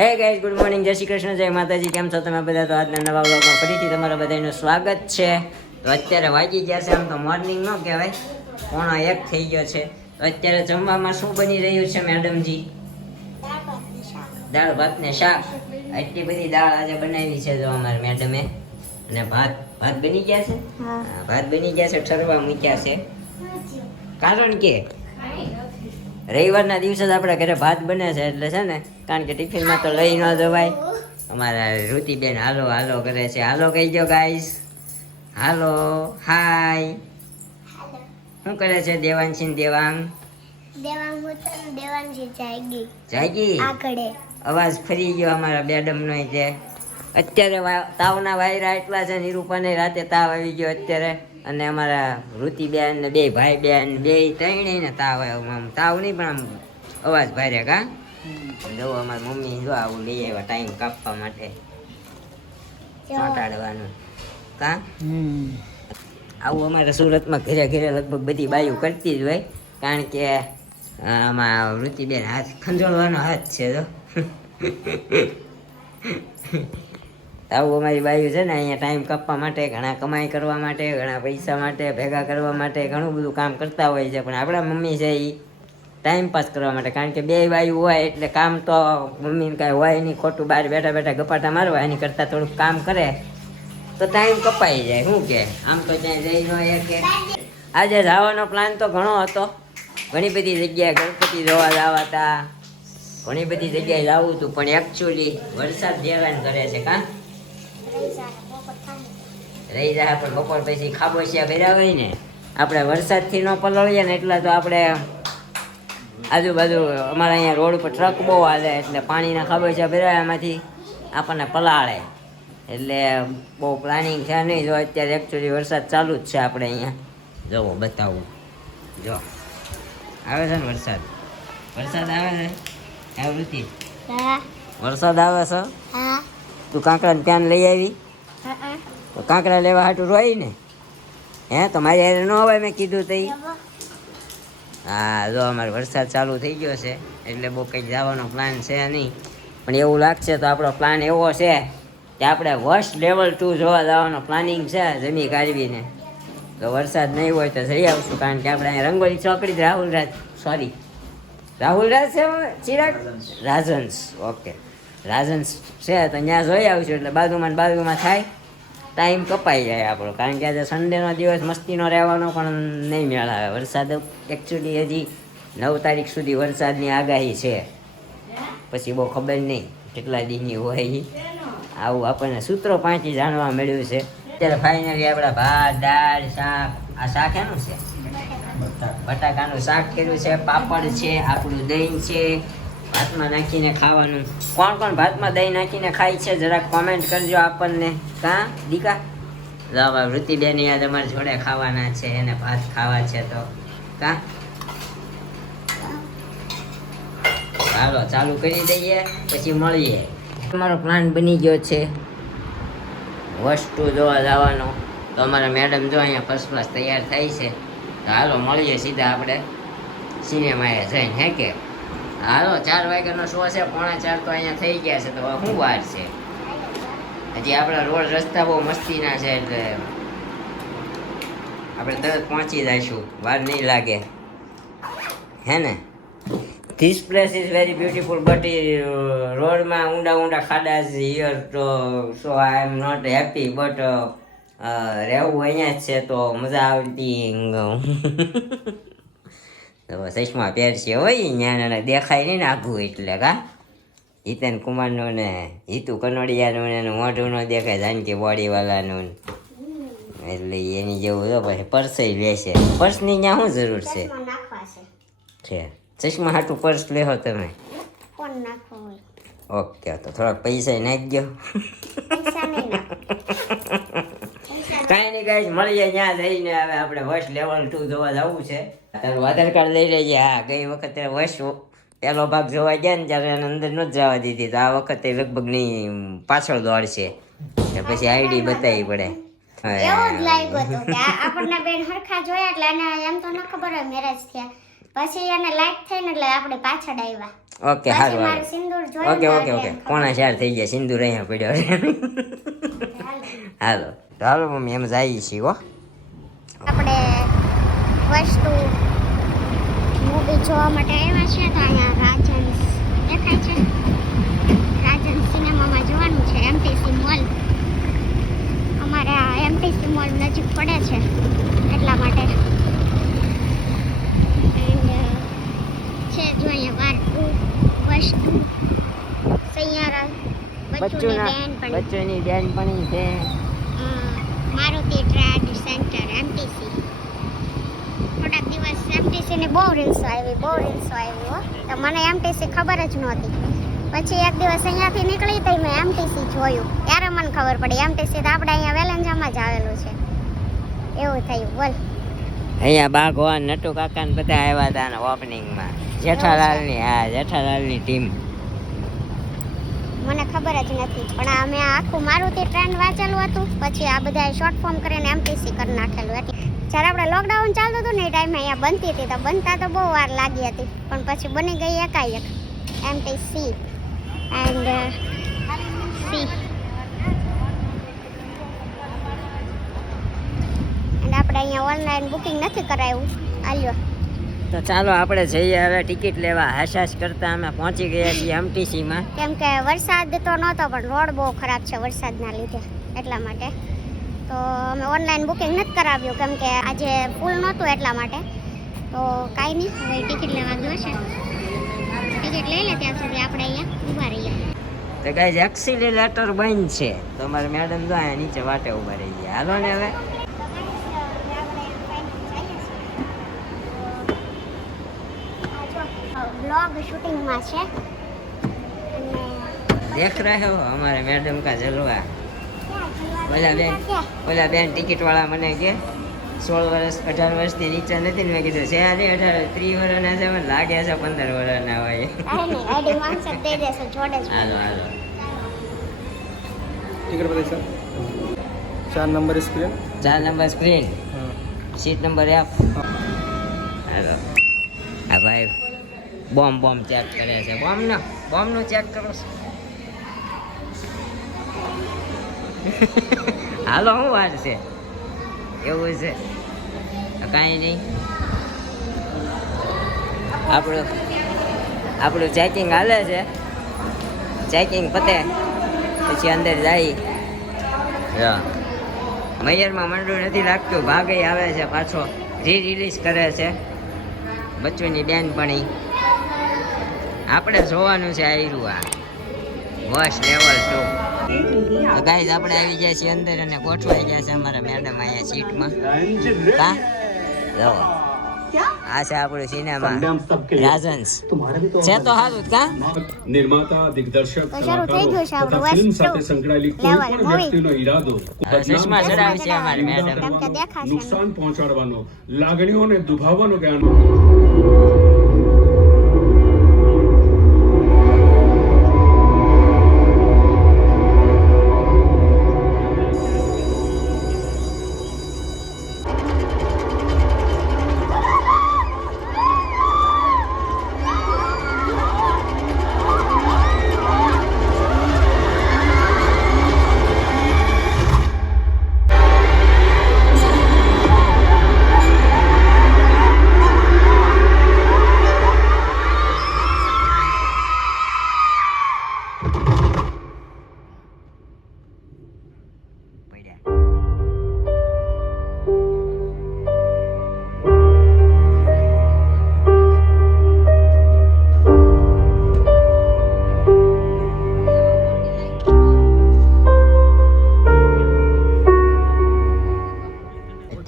Hey guys, good morning, જય શ્રી કૃષ્ણ, જય માતાજી. કેમ છો તમે બધા? તો આજના નવા વ્લોગમાં ફરીથી તમારા બધાનું સ્વાગત છે. તો અત્યારે વાગી ગયા છે, આમ તો મોર્નિંગ ન કહેવાય, 1:45 થઈ ગયો છે. તો અત્યારે જમવામાં શું બની રહ્યું છે મેડમજી? દાળ ભાત ને શાક. આટલી બધી દાળ આજે બનાવી છે જો અમારા મેડમે. અને ભાત બની ગયા છે. ભાત બની ગયા છે, ઠરવા મૂક્યા છે. કારણ કે રવિવારના દિવસે જ આપણા ઘરે ભાત બને છે એટલે છે ને, કારણ કે ટિફિનમાં તો લઈ ન જવાય. અમારા ઋતિબેન હાલો હાલો કરે છે. હાલો કહી દો ગાઈસ. હાલો, હાય. શું કરે છે દેવાંશી? જાગી અવાજ ફરી ગયો અમારા મેડમનો. તે અત્યારે તાવના વાયરા એટલા છે. નિરૂપાને રાતે તાવ આવી ગયો અત્યારે. અને અમારા ઋતિબેન ને બે ભાઈ બેન બે ત્રણેયને તાવ આવ્યો. આમ તાવ નહીં પણ આમ અવાજ ભારે. કા જો અમારી મમ્મી જો આવું લઈ આવ્યા ટાઈમ કાપવા માટે, ચોંટાડવાનું. કા આવું અમારે સુરતમાં ઘરે ઘરે લગભગ બધી બાયું કરતી જ હોય. કારણ કે આમાં ઋતિબેન હાથ ખંજોળવાનો હાથ છે. તો આવું અમારી બાયું છે ને અહીંયા ટાઈમ કાપવા માટે, ઘણા કમાઈ કરવા માટે, ઘણા પૈસા માટે ભેગા કરવા માટે ઘણું બધું કામ કરતા હોય છે. પણ આપણા મમ્મી છે એ ટાઈમ પાસ કરવા માટે, કારણ કે બે બાયું હોય એટલે કામ તો મમ્મીને કાંઈ હોય નહીં, ખોટું બહાર બેઠા બેઠા ગપાટા મારવા એની કરતાં થોડુંક કામ કરે તો ટાઈમ કપાઈ જાય. શું કે આમ તો ત્યાં જઈ ન કે આજે જવાનો પ્લાન તો ઘણો હતો. ઘણી બધી જગ્યાએ ગણપતિ જોવા જવા હતા, ઘણી બધી જગ્યાએ જવું હતું, પણ એકચ્યુઅલી વરસાદ હેરાન કરે છે. કાં રહી જાય પણ બપોર પછી ખાબોચિયા ભર્યા હોય ને, આપણે વરસાદથી ન પલળીએ ને એટલા તો આપણે આજુબાજુ અમારા અહીંયા રોડ ઉપર ટ્રક બહુ હાલે એટલે પાણીના ખાબોચિયા ભર્યા એમાંથી આપણને પલાળે. એટલે બહુ પ્લાનિંગ છે નહીં. જો અત્યારે એકચ્યુઅલી વરસાદ ચાલુ જ છે આપણે અહીંયા. જુઓ બતાવું, જો આવે છે ને વરસાદ. વરસાદ આવે છે. આવૃત્તિ વરસાદ આવે છે. તું કાંકરાને પ્યાન લઈ આવી? તો કાંકરા લેવા હાટું રોઈ ને? હે તો મારી હારે ન હોય, મેં કીધું તઈ. હા જો અમારે વરસાદ ચાલુ થઈ ગયો છે એટલે બહુ કંઈક જવાનો પ્લાન છે નહીં. પણ એવું લાગશે તો આપણો પ્લાન એવો છે કે આપણે વર્સ્ટ લેવલ 2 જોવા જવાનો પ્લાનિંગ છે જમી કાઢવીને. તો વરસાદ નહીં હોય તો જઈ આવશું, કારણ કે આપણે અહીંયા રંગોલી ચોકડી રાહુલ રાજ છે રાજહંસ. ઓકે, રાજહંસ છે તો ત્યાં જોઈ આવશું એટલે બાજુમાં થાય, ટાઈમ કપાઈ જાય આપણો. કારણ કે આજે સન્ડેનો દિવસ મસ્તીનો રહેવાનો પણ નહીં મેળ આવે. વરસાદ એકચ્યુઅલી હજી 9 તારીખ સુધી વરસાદની આગાહી છે, પછી બહુ ખબર નહીં કેટલા દિનની હોય. આવું આપણને સૂત્રો 5 જાણવા મળ્યું છે. અત્યારે ફાઇનલી આપણા ભાત દાળ શાક. આ શાક એનું છે? બટાકાનું શાક કર્યું છે, પાપડ છે, આપણું દહીં છે. ભાતમાં નાખીને ખાવાનું. કોણ કોણ ભાતમાં દહીં નાખીને ખાય છે જરાક કોમેન્ટ કરજો આપણને. કાં દીકા લાવા વૃત્તિબેન યાદ અમારી જોડે ખાવાના છે, એને ભાત ખાવા છે. તો કાં ચાલો ચાલુ કરી દઈએ પછી મળીએ. અમારો પ્લાન બની ગયો છે વસ્તુ જોવા જવાનો. તો અમારા મેડમ જો અહીંયા ફર્સ્ટ ક્લાસ તૈયાર થાય છે. તો હાલો મળીએ સીધા આપણે સિનેમાએ જઈને. હે કે હાલો 4 વાગ્યાનો શો છે, 3:45 તો અહીંયા થઈ ગયા છે. તો શું વાર છે? હજી આપણા રોડ રસ્તા બહુ મસ્તીના છે એટલે આપણે તરત પહોંચી જઈશું, વાર નહીં લાગે. હે ને? This place is very beautiful, but રોડમાં ઊંડા ખાડા છે here. So I am not happy, but રહેવું અહીંયા જ છે તો મજા આવતી. તો ચશ્મા પહેરશે હોય ત્યાં દેખાય નહીં ને આઘું એટલે. કા હિતેન કુમારનું ને હિતુ કનોડિયાનું ને એનું મોઢું ન દેખાય, જાનકી બોડીવાલાનું, એટલે એની જેવું તો પછી પર્સે લેશે. પર્સની ત્યાં શું જરૂર છે? ચશ્મા હાટું પર્સ લેહો તમે? ઓકે, તો થોડાક પૈસા નાખજો. કાંઈ નહીં ગાઈસ, મળીએ ત્યાં જઈને. હવે આપણે વર્સ્ટ લેવલ 2 જોવા જવું છે. તારું આધાર કાર્ડ લઈ લેજે. હા, ગઈ વખતે વર્સ્ટ પહેલો ભાગ જોવા ગયા ને ત્યારે એને અંદર નથી જવા દીધી, તો આ વખતે લગભગ નહીં પાછળ દોડશે, પછી આઈડી બતાવી પડે. એવું જ લાગ્યું હતું કે આપણને બેન હરખા જોયા એટલે એને એમ તો ન ખબર હોય મેરેજ થયા, પછી એને લાઈક થઈને એટલે આપણે પાછળ આવ્યા. ઓકે પછી સારું મારું સિંદૂર જોયું ઓકે ને ઓકે ઓકે એટલે પોણા 4 થઈ ગયા સિંદૂર અહીંયા પડ્યો છે હાલો તો હાલો મમ્મી એમ જઈએ છીએ હો આપણે વસ્તુ મૂવી જોવા માટે આવ્યા છે તો અહીંયા રાજન દેખાય છે રાજન સિનેમામાં જવાનું છે એમટીસી મોલ અમારે આ એમટીસી મોલ નજીક પડે છે એટલા માટે એન્ડ છે જો અહીંયા વસ્તુ સૈયારા બચ્ચોની બેનપણી છે મારુતિ ટ્રેડ સેન્ટર એમટીસી થોડાક દિવસ એમટીસીની બહુ રીલ્સો આવી હો તો મને એમટીસી ખબર જ નહોતી પછી એક દિવસ અહીંયાથી નીકળી તો મેં એમટીસી જોયું ત્યારે મને ખબર પડી એમટીસી તો આપણે અહીંયા વેલેન્જામાં જ આવેલું છે એવું થયું બોલ અહીંયા બાગવાન નટુ કાકા ને બધા આવ્યા હતા ઓપનિંગમાં જેઠાલાલની ટીમ મને ખબર જ નથી પણ આ મેં આખું મારુતિ ટ્રેન્ડ વાંચેલું હતું પછી આ બધા શોર્ટ ફોર્મ કરીને એમટીસી કરી નાખેલું એટલે જ્યારે આપણે લોકડાઉન ચાલતું હતું ને એ ટાઈમે અહીંયા બનતી હતી તો બનતા તો બહુ વાર લાગી હતી પણ પછી બની ગઈ એકાએક એમટીસી એન્ડ સી એન્ડ આપણે અહીંયા ઓનલાઈન બુકિંગ નથી કરાવ્યું આલ્યો તો ચાલો આપણે જઈએ હવે ટિકિટ લેવા હાશાશ કરતા અમે પહોંચી ગયા છીએ એમટીસીમાં કેમ કે વરસાદ તો નહોતો પણ રોડ બહુ ખરાબ છે વરસાદના લીધે એટલા માટે તો અમે ઓનલાઈન બુકિંગ નથી કરાવ્યું કેમ કે આજે ફૂલ નહોતું એટલા માટે તો કાંઈ નહીં હવે ટિકિટ લેવા ગયો છે ટિકિટ લઈ લે ત્યાં સુધી આપણે અહીંયા ઊભા રહીએ તો ગાઈઝ એક્સિલેટર બંધ છે તો અમારે મેડમ તો અહીંયા નીચે વાટે ઊભા રહી ગયા હાલો ને હવે બ્લોગ શૂટિંગમાં છે અને દેખ રહે હો અમારે મેડમ કા જલવા ઓલા બેન ટિકિટ વાળા મને કે 16 વર્ષ 18 વર્ષથી નીચે નથી ને મેં કીધું છે આ 30 વર્ષના છે મને લાગે છે 15 વર્ષના હોય આઈડી માનસર દઈ દેશે જોડે જ હાલો હાલો टिकट बताइए sir 4 number screen 4 number screen seat number F હાલો આ ભાઈ બોમ્બ ચેક કરે છે બોમ્બનું ચેક કરો છો હાલો શું વાત છે એવું છે કાંઈ નહીં આપણું ચેકિંગ હાલે છે ચેકિંગ પતે પછી અંદર જાય મયરમાં મંડળ નથી લાગતું ભાગે આવે છે પાછો રિલીઝ કરે છે બચ્ચોની બેનપણી આપણે જોવાનું છે આયરું આ વોશ લેવલ 2 તો ગાઈઝ આપણે આવી ગયા છીએ અંદર અને ગોઠવાઈ ગયા છે અમારા મેડમ અહીંયા સીટમાં કા જો આ છે આપણું સિનેમા રાજન્સ છે તો સારું કા નિર્માતા દિગ્દર્શક તો શરૂ થઈ ગયું છે આપણું ફિલ્મ સાથે સંકળાયેલી કોઈ પણ વ્યક્તિનો ઈરાદો ચશ્મા ચડાવી છે અમારી મેડમ કેમ કે દેખાશે નુકસાન પહોંચાડવાનો લાગણીઓને દુભાવવાનો જ્ઞાન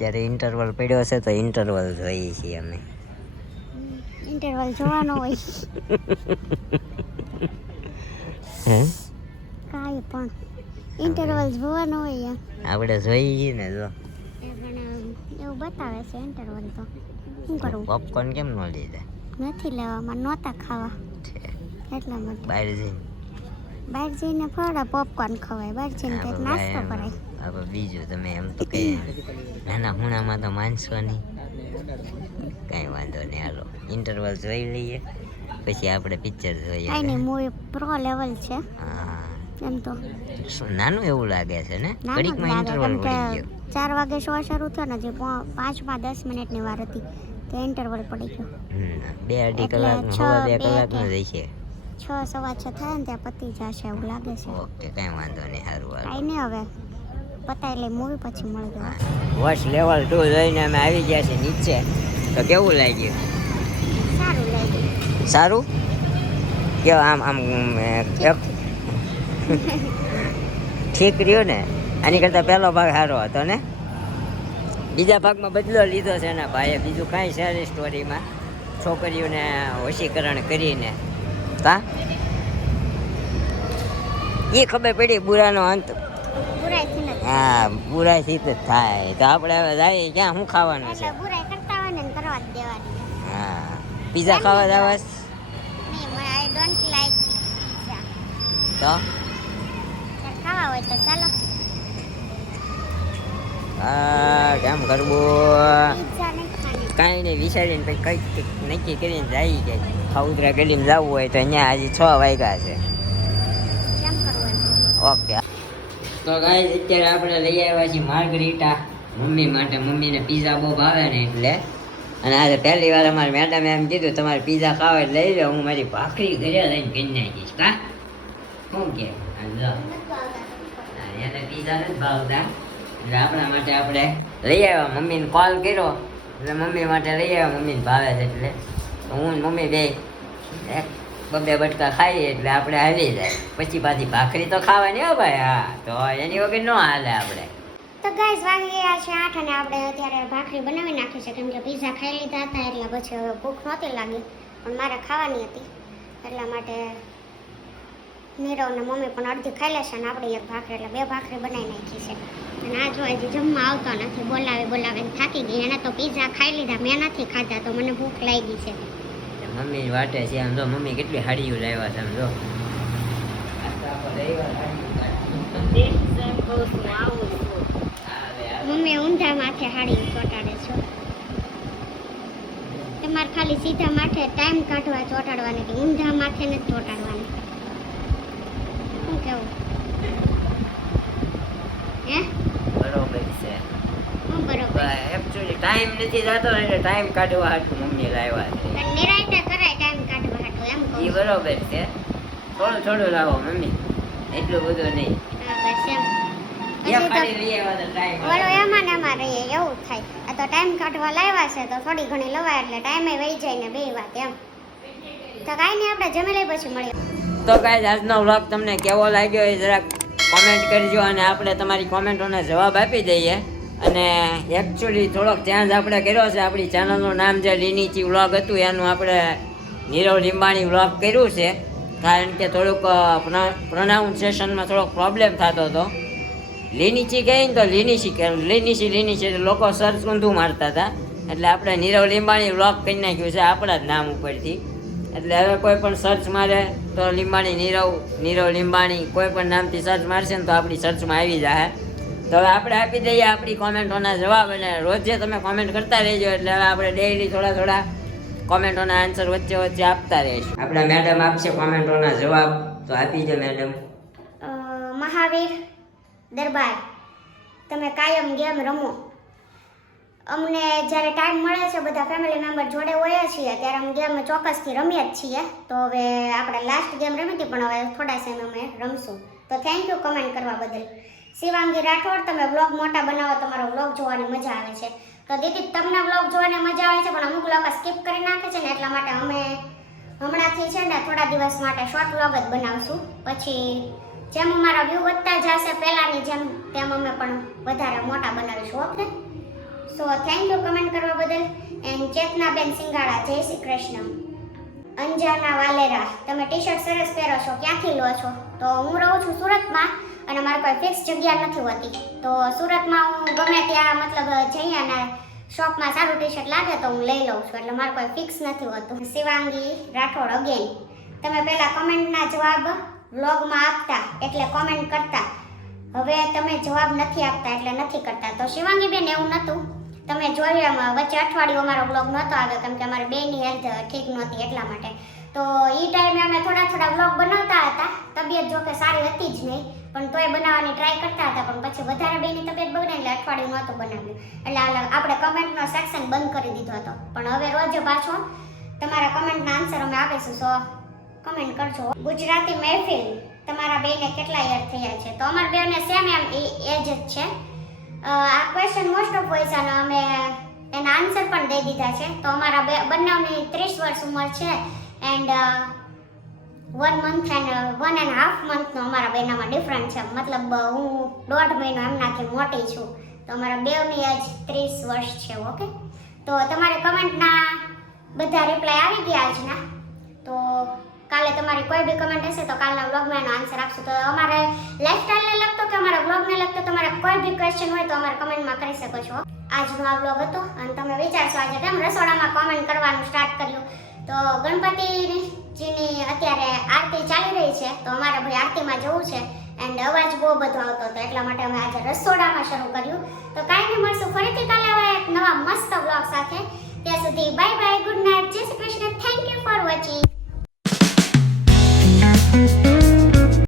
અત્યારે ઇન્ટરવલ પડ્યો છે તો ઇન્ટરવલ જોઈએ છીએ અમે ઇન્ટરવલ જોવાનો હોય હે કાંઈ પણ ઇન્ટરવલ જોવાનો હોય યાર આપણે જોઈએ ને જો એ પણ એવું બતાવે છે ઇન્ટરવલ તો શું કરવું પોપકોર્ન કેમ ન લીધા નથી લેવામાં નહોતા ખાવા એટલા માટે બહાર જઈને ફળા પોપકોર્ન ખવાય બહાર જઈને કંઈક નાસ્તો કરાય હવે બીજું તમે એમ તો કહીએ નાના ખૂણામાં તો માનશો નહીં કાંઈ વાંધો નહીં હાલો ઇન્ટરવલ જોઈ લઈએ પછી આપણે પિક્ચર જોઈએ. કાંઈ નહીં, મૂવી પ્રો લેવલ છે હા, એમ તો. શું નાનું એવું લાગે છે ને? નાનું જ ઘડીકમાં લાગે, ઇન્ટરવલ કેમ કે પડી ગયો. 4 વાગે શો શરૂ થયો ને, જે 5-10 મિનિટની વાર હતી તે ઇન્ટરવલ પડી ગયો. 2-2.5 એટલે કલાકનું, છ, સવા 2 બે કલાકનું કે- જ છે. 6-6:15 થાય ને ત્યાં પતી જશે એવું લાગે છે. ઓકે, કાંઈ વાંધો નહીં, સારું હાલો. કાંઈ નહીં, હવે પતાવી લઈ મૂવી પછી મળી ગયો. વોચ લેવલ 2 જોઈને અમે આવી ગયા છે નીચે. તો કેવું લાગ્યું? સારું લાગ્યું. સારું? કેવું આમ ઠીક રહ્યું ને? આની કરતાં પહેલો ભાગ સારો હતો ને? બીજા ભાગમાં બદલો લીધો છે એના ભાઈએ, બીજું કાંઈ છે નહીં સ્ટોરીમાં. છોકરીઓને વશીકરણ કરીને કા એ ખબર પડી બુરાનો અંત. બુરાઈથી નથી. હા, બુરાઈથી જ થાય. તો આપણે હવે જઈએ ક્યાં? શું ખાવાનું છે? એટલે બુરાઈ કરતા હોય ને કરવા જ દેવાની. હા, પીઝા ખાવા જવા છે? નહીં, આઈ ડોન્ટ લાઈક પિઝા. તો ખાવા હોય તો ચાલો. કેમ કરવું? પિઝા નહીં ખાની. કાંઈ નહીં, વિચારીને પછી કંઈક નક્કી કરીને જાય કે ખાઉદરા ગલીમાં જવું હોય તો અહીંયા હજી 6 વાગ્યા છે. જેમ કરવું એમ. ઓકે, તો ગાઈસ અત્યારે આપણે લઈ આવ્યા છીએ માર્ગરીટા મમ્મી માટે. મમ્મીને પીઝા બહુ ભાવે ને એટલે. અને આજે પહેલી વાર અમારી મેડમે એમ કીધું તમારે પીઝા ખાવા એટલે લઈ લો, હું મારી ભાખરી ઘરે લઈને કરી નાખીશ. કા શું કે એને પીઝા નથી ભાવતા એટલે આપણા માટે આપણે લઈ આવ્યા. મમ્મીને કોલ કર્યો એટલે મમ્મી માટે લઈ આવ્યા. મમ્મીને ભાવે છે એટલે હું ને મમ્મી બે 2 બટકા ખાઈએ એટલે આપણે હાલી જાય. પછી પાછી ભાખરી તો ખાવાની હો ભાઈ. હા, તો એની વગર ન હાલે આપણે. તો ગાઈસ વાગી ગયા છે 8 અને આપણે અત્યારે ભાખરી બનાવી નાખી છે, કેમ કે પીઝા ખાઈ લીધા હતા એટલે પછી હવે ભૂખ નહોતી લાગી, પણ મારે ખાવાની હતી એટલા માટે નીરવ ને મમ્મી પણ અડધી ખાઈ લેશે અને આપણે 1 ભાખરી એટલે 2 ભાખરી બનાવી નાખી છે. અને આ જો હજી જમવા આવતો નથી, બોલાવીને થાકી ગઈ. એને તો પીઝા ખાઈ લીધા, મેં નથી ખાધા, તો મને ભૂખ લાગી છે. મમ્મી વાટે છે આમ જો. મમ્મી કેટલી હાડીઓ લાવ્યા છે આમ જો. મમ્મી ઊંધા માથે હાડી ચોટાડે છો. તમારે ખાલી સીધા માથે ટાઈમ કાઢવા ચોટાડવાની, કે ઊંધા માથે નથી ચોટાડવાની. શું કેવું? હે બરોબર છે. શું બરોબર? એકચ્યુઅલી ટાઈમ નથી જતો એટલે ટાઈમ કાઢવા હાટું મમ્મી લાવ્યા છે. પણ નિરાંતે કરાય ટાઈમ કાઢવા હાટું, એમ કહું એ છું. બરોબર છે. થોડું લાવો મમ્મી, એટલું બધું નહીં. હા, બસ એમ. એક હજી તો ખાલી લઈ આવ્યા તો ટાઈમ વળો એમાં ને એમાં રહીએ એવું જ થાય. આ તો ટાઈમ કાઢવા લાવ્યા છે તો થોડી ઘણી લવાય એટલે ટાઈમે વહી જાય ને 2 વાત એમ. તો કાંઈ નહીં, આપણે જમી લઈ પછી મળીએ. તો ગાઈસ આજનો વ્લોગ તમને કેવો લાગ્યો એ જરાક કોમેન્ટ કરજો અને આપણે તમારી કોમેન્ટોના જવાબ આપી દઈએ. અને એકચ્યુઅલી થોડોક ચેન્જ આપણે કર્યો છે. આપણી ચેનલનું નામ જે લીનીચી વ્લોગ હતું એનું આપણે નીરવ લીંબાણી વ્લોગ કર્યું છે, કારણ કે થોડુંક પ્રોનાઉન્સિએશનમાં થોડોક પ્રોબ્લેમ થતો હતો. લીનીચી કહે ને તો લીનીચી એટલે લોકો સર્ચ ઊંધું મારતા હતા, એટલે આપણે નીરવ લીંબાણી વ્લોગ કરી નાખ્યું છે આપણા જ નામ ઉપરથી. એટલે હવે કોઈ પણ સર્ચ મારે તો લીંબાણી નીરવ લીંબાણી કોઈ પણ નામથી સર્ચ મારશે ને તો આપણી સર્ચમાં આવી જાય. તો હવે આપણે આપી દઈએ આપણી કોમેન્ટોના જવાબ, અને રોજે તમે કોમેન્ટ કરતા રહેજો એટલે હવે આપણે ડેઈલી થોડા કોમેન્ટોના આન્સર વચ્ચે આપતા રહીશું. આપણા મેડમ આપશે કોમેન્ટોના જવાબ, તો આપી દો મેડમ. મહાવીર દરબાર, તમે કાયમ ગેમ રમો. અમને જ્યારે ટાઈમ મળે છે બધા ફેમિલી મેમ્બર જોડે હોઈએ છીએ ત્યારે અમે ગેમ ચોક્કસથી રમીએ જ છીએ. તો હવે આપણે લાસ્ટ ગેમ રમી હતી પણ હવે થોડા સમય અમે રમશું. તો થેન્ક યુ કમેન્ટ કરવા બદલ. શિવાંગી રાઠોડ, તમે વ્લોગ મોટા બનાવો, તમારો વ્લોગ જોવાની મજા આવે છે. તો દીદી તમને વ્લોગ જોવાની મજા આવે છે પણ અમુક લોકો સ્કીપ કરી નાખે છે ને, એટલા માટે અમે હમણાંથી છે ને થોડા દિવસ માટે શોર્ટ વ્લોગ જ બનાવશું. પછી જેમ અમારા વ્યૂ વધતા જશે પહેલાંની જેમ તેમ અમે પણ વધારે મોટા બનાવીશું. Okay, so thank you comment કરવા બદલ. એન્ડ ચેતનાબેન સિંગાળા, જય શ્રી કૃષ્ણ. અંજાના વાલેરા, તમે ટી શર્ટ સરસ પહેરો છો, ક્યાંથી લો છો? તો હું રહું છું સુરતમાં અને મારે કોઈ ફિક્સ જગ્યા નથી હોતી. તો સુરતમાં હું ગમે ત્યાં મતલબ જઈએ અને શોપમાં સારું ટી શર્ટ લાગે તો હું લઈ લઉં છું, એટલે મારે કોઈ ફિક્સ નથી હોતું. શિવાંગી રાઠોડ અગેન, તમે પહેલાં કમેન્ટના જવાબ વ્લોગમાં આપતા એટલે કોમેન્ટ કરતા, હવે તમે જવાબ નથી આપતા એટલે નથી કરતા. તો શિવાંગી બેન એવું નહોતું, તમે જોયું એમ વચ્ચે અઠવાડિયું અમારો વ્લોગ નહોતો આવ્યો કેમ કે અમારી બેની હેલ્થ ઠીક નહોતી એટલા માટે. તો એ ટાઈમે અમે થોડા વ્લોગ બનાવતા હતા. તબિયત જો કે સારી હતી જ નહીં, પણ તોય બનાવવાની ટ્રાય કરતા હતા. પણ પછી વધારે બેની તબિયત બગડે એટલે અઠવાડિયું નહોતું બનાવ્યું. એટલે આપણે કમેન્ટનો સેક્શન બંધ કરી દીધો હતો. પણ હવે રોજ પાછો તમારા કમેન્ટના આન્સર અમે આપીશું. સો કમેન્ટ કરજો. ગુજરાતી મહેફિલ તમારા બેને કેટલા યર થયા છે? તો અમારા બેને સેમ એજ જ છે. આ ક્વેશ્ચન મોસ્ટ ઓફ હોય છે અને અમે એના આન્સર પણ દઈ દીધા છે. તો અમારા બંનેની 30 વર્ષ ઉંમર છે એન્ડ 1 month and 1.5 monthનો અમારા બેનામાં ડિફરન્ટ છે. મતલબ હું 1.5 મહિનો એમનાથી મોટી છું. તો અમારા બેવની એજ 30 વર્ષ છે. ઓકે, તો તમારે કમેન્ટના બધા રિપ્લાય આવી ગયા આજના. તો કાલે તમારી કોઈ બી કમેન્ટ હશે તો કાલના વ્લોગમાં એનો આન્સર આપશું. તો અમારે લાઈફસ્ટાઈલને લગતો કે અમારા વ્લોગને લગતો તમારે કોઈ બી ક્વેશ્ચન હોય તો અમારે કમેન્ટમાં કરી શકો છો. આજનો આ વ્લોગ હતો અને તમે વિચારશો આજે કેમ રસોડામાં કોમેન્ટ કરવાનું સ્ટાર્ટ કર્યું. તો ગણપતિજીની અત્યારે આરતી ચાલી રહી છે. તો અમારે ભાઈ આરતીમાં જવું છે એન્ડ અવાજ બહુ બધો આવતો હતો એટલા માટે અમે આજે રસોડામાં શરૂ કર્યું. તો કાંઈ નહીં, મળશું ફરીથી કાલે હવે એક નવા મસ્ત વ્લોગ સાથે. ત્યાં સુધી બાય બાય, ગુડ નાઇટ, જય શ્રી કૃષ્ણ.